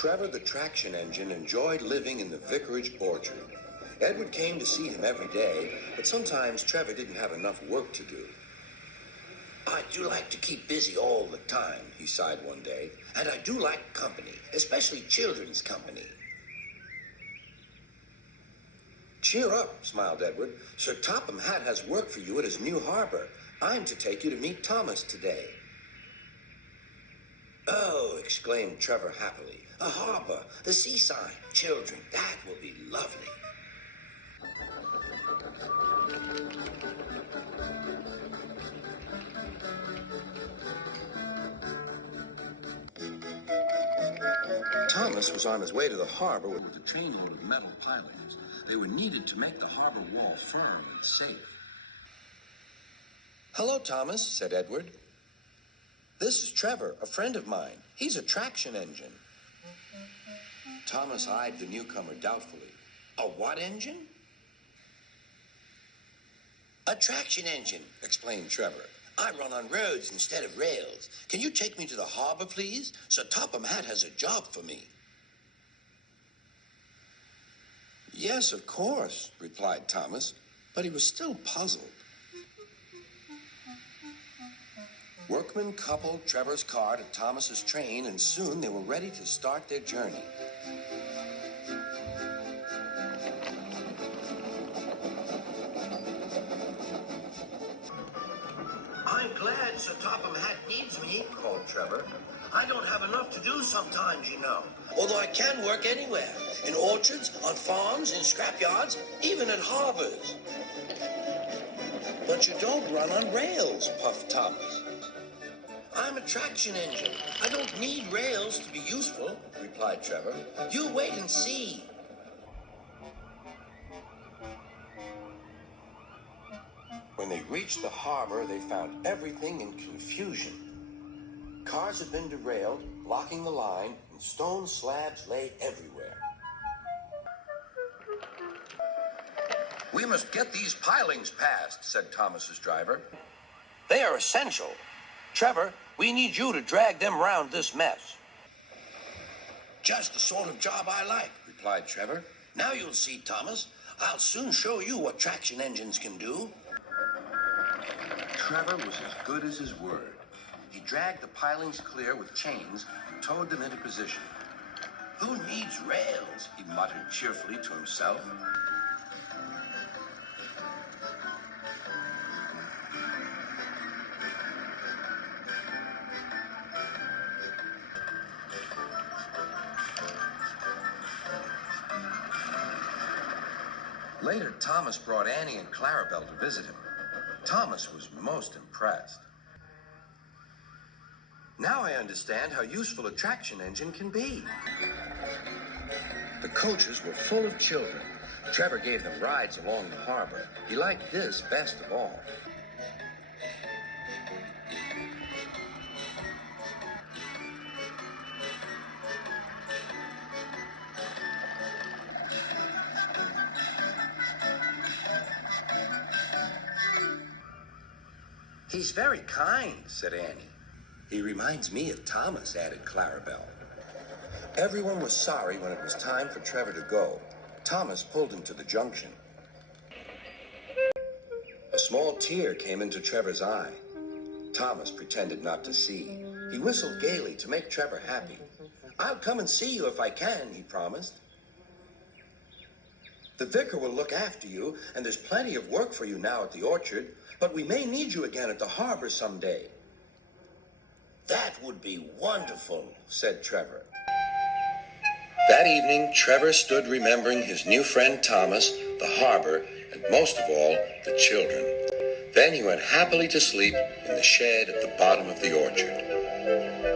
Trevor the traction engine enjoyed living in the vicarage orchard. Edward came to see him every day, but sometimes Trevor didn't have enough work to do. I do like to keep busy all the time, he sighed one day, and I do like company, especially children's company. Cheer up, smiled Edward. Sir Topham Hatt has work for you at his new harbor. I'm to take you to meet Thomas today. Oh, exclaimed Trevor happily. A harbor, the seaside, children, that will be lovely. Thomas was on his way to the harbor with a trainload of metal pilings. They were needed to make the harbor wall firm and safe. Hello, Thomas, said Edward. This is Trevor, a friend of mine. He's a traction engine. Thomas eyed the newcomer doubtfully. A what engine? A traction engine, explained Trevor. I run on roads instead of rails. Can you take me to the harbor, please? Sir Topham Hatt has a job for me. Yes, of course, replied Thomas, but he was still puzzled. Workmen coupled Trevor's car to Thomas's train, and soon they were ready to start their journey. I'm glad Sir Topham Hatt needs me, called Trevor. I don't have enough to do sometimes, you know. Although I can work anywhere. In orchards, on farms, in scrapyards, even at harbors. But you don't run on rails, puffed Thomas. I'm a traction engine. I don't need rails to be useful, replied Trevor. You wait and see. When they reached the harbor, they found everything in confusion. Cars had been derailed, blocking the line, and stone slabs lay everywhere. We must get these pilings past, said Thomas's driver. They are essential. Trevor, we need you to drag them round this mess. Just the sort of job I like, replied Trevor. Now you'll see, Thomas. I'll soon show you what traction engines can do. Trevor was as good as his word. He dragged the pilings clear with chains and towed them into position. Who needs rails? He muttered cheerfully to himself. Later, Thomas brought Annie and Clarabelle to visit him. Thomas was most impressed. Now I understand how useful a traction engine can be. The coaches were full of children. Trevor gave them rides along the harbor. He liked this best of all. He's very kind, said Annie. He reminds me of Thomas, added Clarabelle. Everyone was sorry when it was time for Trevor to go. Thomas pulled him to the junction. A small tear came into Trevor's eye. Thomas pretended not to see. He whistled gaily to make Trevor happy. I'll come and see you if I can, he promised. The vicar will look after you, and there's plenty of work for you now at the orchard, but we may need you again at the harbor someday. That would be wonderful, said Trevor. That evening, Trevor stood remembering his new friend Thomas, the harbor, and most of all, the children. Then he went happily to sleep in the shed at the bottom of the orchard.